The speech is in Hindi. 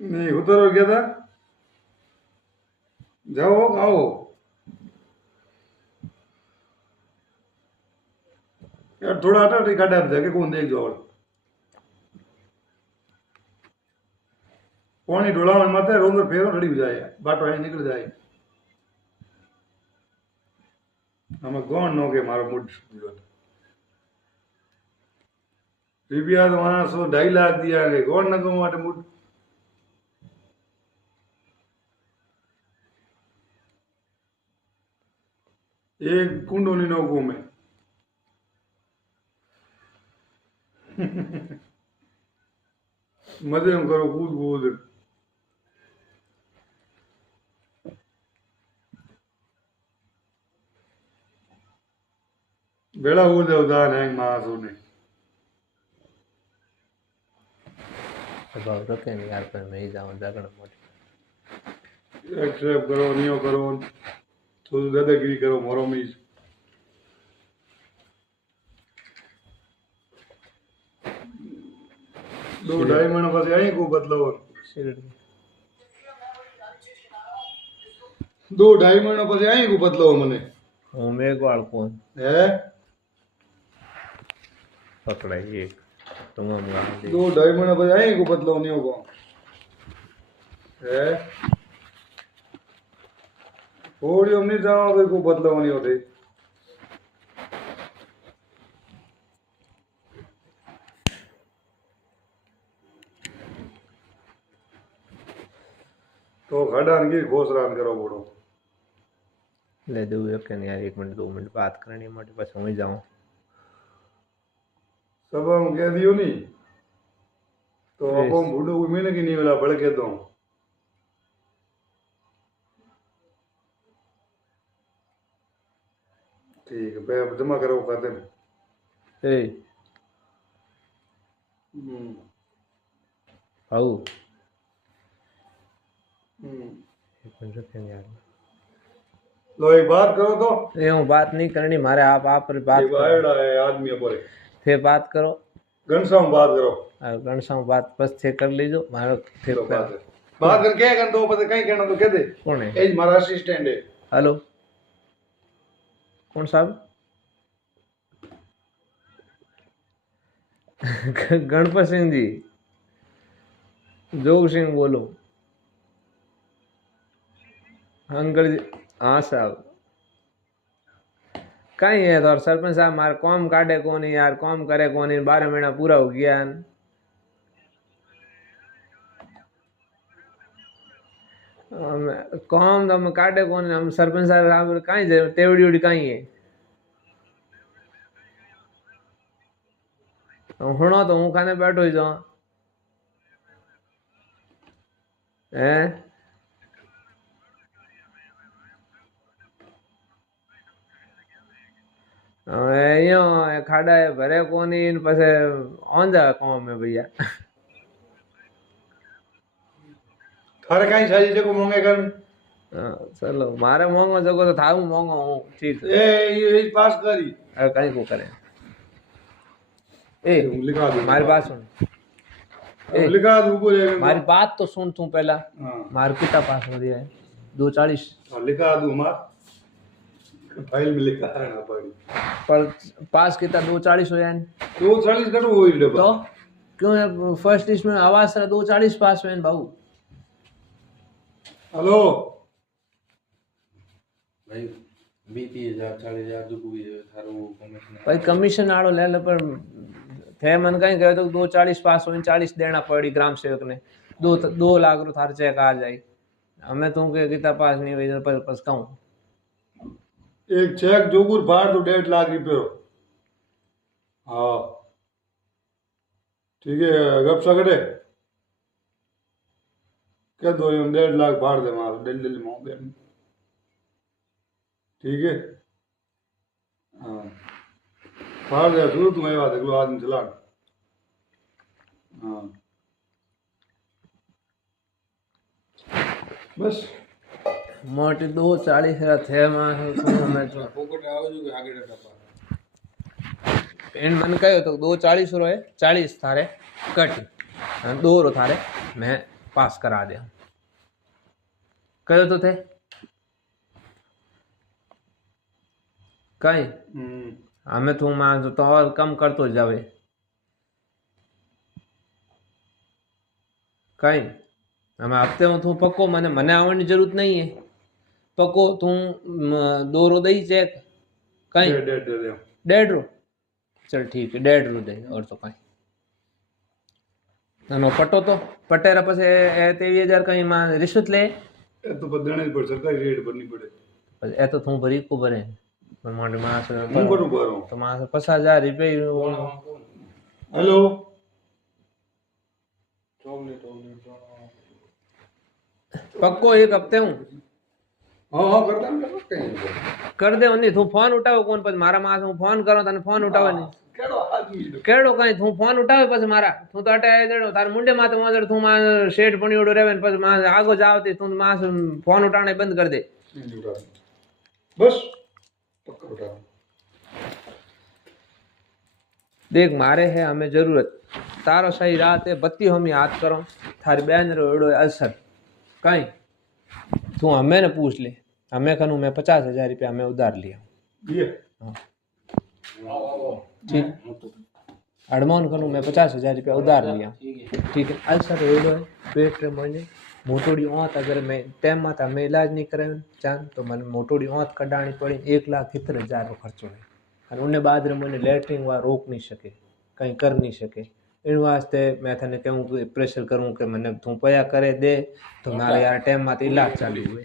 नहीं उतरो क्या था जाओ आओ यार थोड़ा हटा टिका डर जाके कौन देख जाओ पानी ढोला में मत है रोंदर फेरो खड़ी हो जाए बाटो है निकल जाए हमें कौन नो के मारो मूड रुपया तो वहां 100-2.5 लाख दिया है कौन न को माटे मूड एक कुंडो नहीं नो को में मजे में करो कूद कूद बेड़ा कूद उदान है महासो ने भाव रखे नहीं यार पर मैं ही जाऊं जागरण मोटी एक्सेप्ट करो नियो करो तो दादागिरी करो मोरो में 2-2.5 महीना પછી અહીં को बदलाव शिरडी 2-2.5 મહિના પછી અહીં को बदलाव મને હું મેઘવાળ કોણ હે પકડાઈ એક તમામ ગામ દે 2-2.5 મહિના પછી અહીં को बदलाव नहीं होगा है थोड़ी हमने जाओ भाई को बदलाव नहीं होते तो खड़ा की घोषणान करो बोलो ले दो एक यार 1 मिनट 2 मिनट बात करनी मोटी बस હું જાઉં सब हम कह दियो नहीं तो अब हम बूढ़ो को मैंने की नहीं मिला बढ़ के दो ठीक है अब जमा करो खाते में એ આવું एक मिनट रखे यार लो एक बात करो तो ये હું बात नहीं करनी मारे आप पर बात एक आयड़ा है आदमी पर थे बात करो घनश्याम बात करो गणसा बात बस थे कर लीजो मारो थे लो बात कर क्या कर दो पता कहीं कहना तो कह दे कौन है एज मारा असिस्टेंट है हेलो कौन साहब गणपत सिंह जी जोग सिंह बोलो अंकल जी हाँ साहब कहीं है तो सरपंच साहब मार कॉम काटे कोनी यार कॉम करे कोनी 12 महीना पूरा हो गया कॉम तो हम काटे कोनी हम सरपंच साहब कहीं जाए तेवड़ी उड़ी कहीं है हुणो तो हूँ खाने बैठो ही जाऊँ हैं અહીંયા ખાડા ભરે કોની પછી ઓંજા કોમ है भैया थारे कहीं साजी जगह मोंगे कर चलो मारे मोंगो जगो तो थाऊ मोंगो हूँ ठीक ए ये पास करी कहीं को करे ए लिखा दो मारी बात सुन लिखा दो बोले मारी बात तो सुन तू पहला मार कितना पास हो दिया है 240 लिखा दो मार फाइल में लिखा है ना पर पास कितना 240 हो जाए 240 करो वही डब्बा तो क्यों है फर्स्ट लिस्ट में आवाज से 240 पास हुए बाबू हेलो भाई 20,000 40,000 जो भी थारो कमीशन भाई कमीशन आड़ो ले ले पर थे मन कहीं कहे तो 240 पास हो 40 देना पड़ी ग्राम सेवक ने 2 लाख रो थार चेक आ जाए हमें तुम के कितना पास नहीं हुई पर बस कहूँ एक चेक जोगुर फाड़ दो 1.5 लाख रुपये हाँ ठीक है गप सकड़े क्या दो हम 1.5 लाख फाड़ दे मारो दिल्ली में दे ठीक है हाँ फाड़ दे शुरू तुम्हें बात अगलो आदमी चला हाँ बस मोटी 240 थे मैं પોકટ આવો જો કે આગળ ટપા एंड मन कहो तो 240 रो है 40 थारे कट 2 रो थारे मैं पास करा दे कयो तो थे कई हमें तू मान तो और कम करतो जावे कई हमें हफ्ते में तू पक्को मने मने आवવાની જરૂર नहीं है पक्को तू दोरो दई चेक कई दे 1.5 चल ठीक है 1.5 दे और तो कई नानो पटो तो पटेरा पछे 23,000 कई मां रिश्वत ले એ તો બધાને જ પડે સરકારી રેટ ભરવી પડે પછી એ તો તું ભરી કો ભરે પણ મારે માસ હું કરું ભરો તો માસ 50,000 રૂપિયા હેલો पक्को एक हफ्ते हूँ હા હા કરતા ને કઈ कर दे नहीं तू फोन उठावे कोण પછી મારા માસ હું ફોન કરો તને ફોન ઉઠાવે નહીં કેડો આદમી કેડો કઈ તું ફોન ઉઠાવે પછી મારા તું તો અટે જડો તાર મુંડે માથે મોજર તું માં શેઠ પણીઓડો રેવે ને પછી માં આગો જાવતી તું માસ ફોન ઉઠાણે બંધ કરી દે બસ પક્કા ઉઠાવો देख मारे है हमें जरूरत तारो सही रात है बत्ती हम याद करो थारी बहन रो एड़ो असर कहीं तू हमें ने पूछ ले हमें कनु मैं 50,000 रुपया हमें उधार लिया ये हाँ ठीक अड़मान कनु मैं 50,000 रुपया उधार लिया ठीक है अल्सर एड़ो है पेट रे मने मोटोड़ी औंत अगर मैं टाइम माता मैं इलाज नहीं करे चान तो मैंने मोटोड़ी औंत कढाणी पड़ी 1,70,000 रो खर्चो है और उन्हें बाद रे मैंने लेटरिन वा रोक नहीं सके कहीं कर नहीं सके इन वास्ते मैं थने कहूँ कि प्रेशर करूँ कि मैंने तू पया करे दे तो मारे यार टाइम माते इलाज चालू हुए